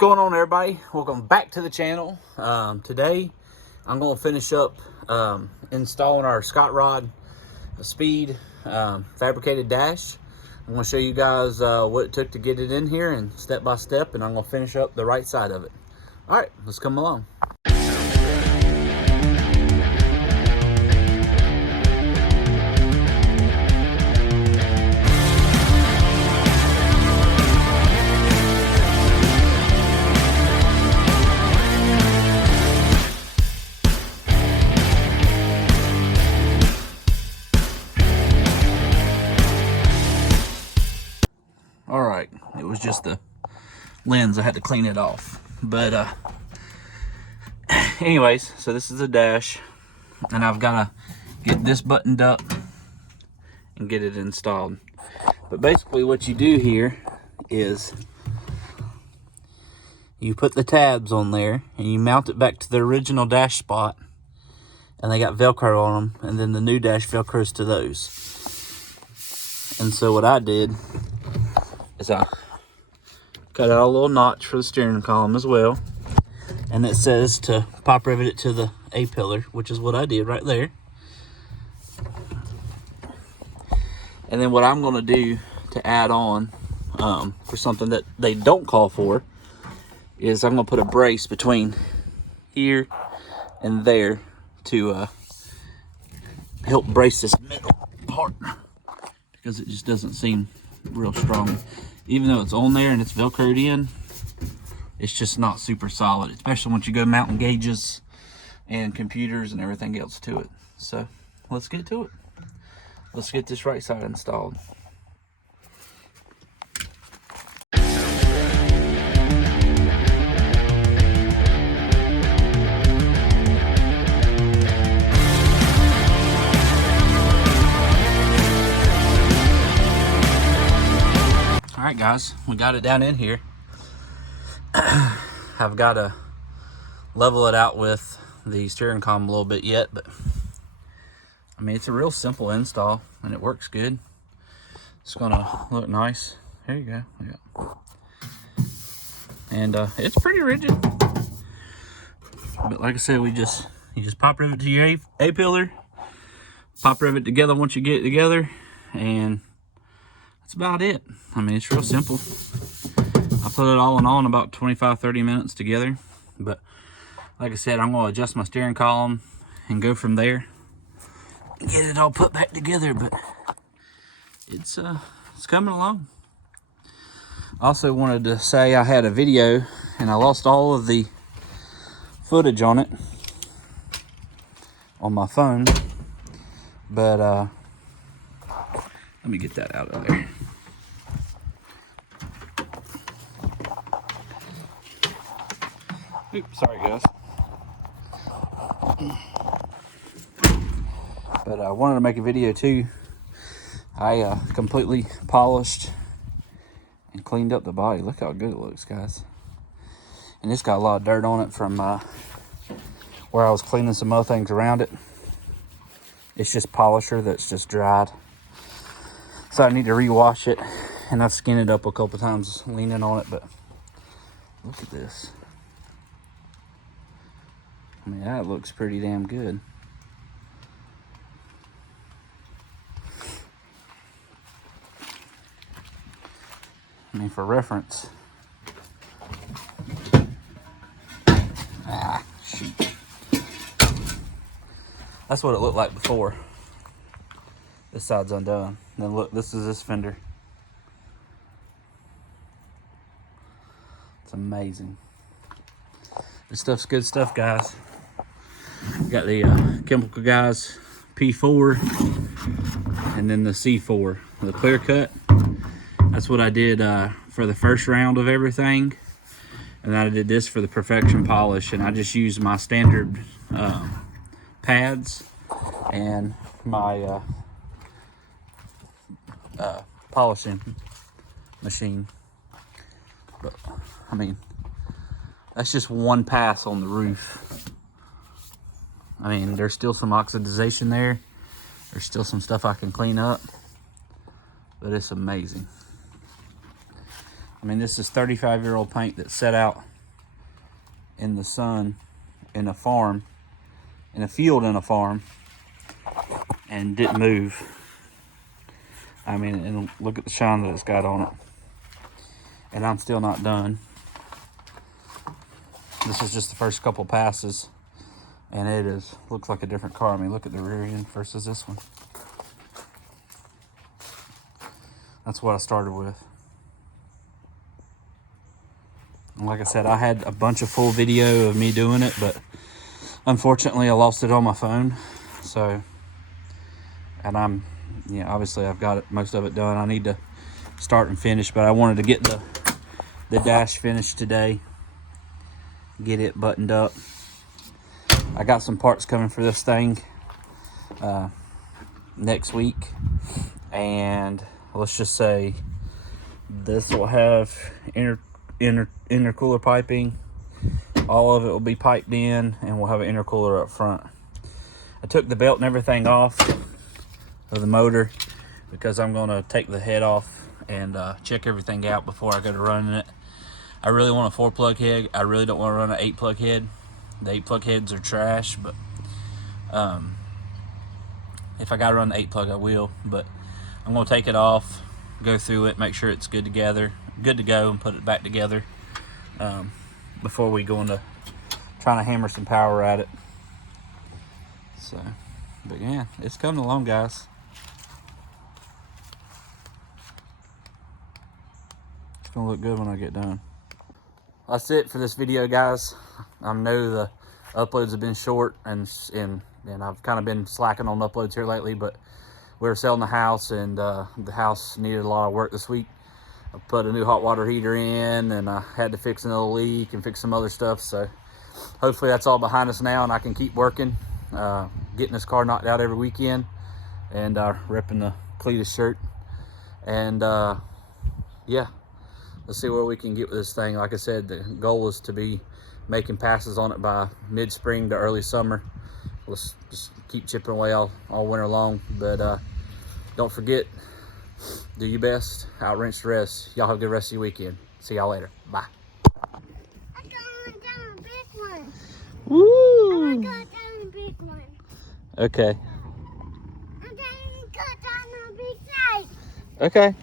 going on, everybody? Welcome back to the channel. Today I'm going to finish up installing our Scott Rod Speed fabricated dash. I'm going to show you guys what it took to get it in here and step by step, and I'm going to finish up the right side of it. All right, let's come along. All right, it was just the lens. I had to clean it off. But anyways, so this is a dash, and I've got to get this buttoned up and get it installed. But basically what you do here is you put the tabs on there and you mount it back to the original dash spot, and they got Velcro on them, and then the new dash Velcros to those. And so what I did is I cut out a little notch for the steering column as well, and it says to pop rivet it to the A-pillar, which is what I did right there. And then what I'm going to do to add on for something that they don't call for is I'm going to put a brace between here and there to help brace this middle part, because it just doesn't seem real strong. Even though it's on there and it's Velcroed in, it's just not super solid, especially once you go mounting gauges and computers and everything else to it. So let's get to it. Let's get this right side installed. All right, guys, we got it down in here. I've got to level it out with the steering column a little bit yet, but I mean, it's a real simple install and it works good. It's gonna look nice. There you go. Yeah. And it's pretty rigid, but like I said, you just pop rivet to your A-pillar, pop rivet together once you get it together, and that's about it. I mean, it's real simple. I put it all in about 25-30 minutes together. But like I said, I'm going to adjust my steering column and go from there. Get it all put back together, but it's coming along. I also wanted to say I had a video and I lost all of the footage on it on my phone. But let me get that out of there. Oops, sorry guys. But I wanted to make a video too. I completely polished and cleaned up the body. Look how good it looks, guys. And it's got a lot of dirt on it from where I was cleaning some other things around it. It's just polisher that's just dried. So I need to rewash it, and I've skinned it up a couple times leaning on it, but look at this. I mean, that looks pretty damn good. I mean, for reference. Shoot. That's what it looked like before. This side's undone. Then look, this is this fender. It's amazing. This stuff's good stuff, guys. Got the Chemical Guys P4 and then the C4, the clear cut. That's what I did for the first round of everything, and then I did this for the perfection polish, and I just used my standard pads and my polishing machine. But I mean, that's just one pass on the roof. I mean, there's still some oxidization there. There's still some stuff I can clean up, but it's amazing. I mean, this is 35-year-old paint that set out in the sun in a farm, in a field in a farm, and didn't move. I mean, and look at the shine that it's got on it. And I'm still not done. This is just the first couple passes, and it looks like a different car. I mean, look at the rear end versus this one. That's what I started with. And like I said, I had a bunch of full video of me doing it, but unfortunately I lost it on my phone. So, and obviously I've got most of it done. I need to start and finish, but I wanted to get the dash finished today, get it buttoned up. I got some parts coming for this thing next week, and let's just say this will have intercooler piping. All of it will be piped in, and we'll have an intercooler up front. I took the belt and everything off of the motor because I'm going to take the head off and check everything out before I go to running it. I really want a 4-plug head. I really don't want to run an 8-plug head. The 8-plug heads are trash, but if I got to run the 8-plug, I will. But I'm going to take it off, go through it, make sure it's good to go, and put it back together before we go into trying to hammer some power at it. So, but yeah, it's coming along, guys. It's gonna look good when I get done. That's it for this video, guys. I know the uploads have been short, and I've kind of been slacking on uploads here lately, but we were selling the house, and the house needed a lot of work this week. I put a new hot water heater in, and I had to fix another leak and fix some other stuff. So hopefully that's all behind us now, and I can keep working, getting this car knocked out every weekend, and repping the Cletus shirt. And yeah, let's see where we can get with this thing. Like I said, the goal is to be making passes on it by mid-spring to early summer. Let's just keep chipping away all winter long. But don't forget, do your best, outwrench the rest. Y'all have a good rest of your weekend. See y'all later. Bye. I got down a big one. Woo! I got down a big one. Okay. And then I got down a big side. Okay.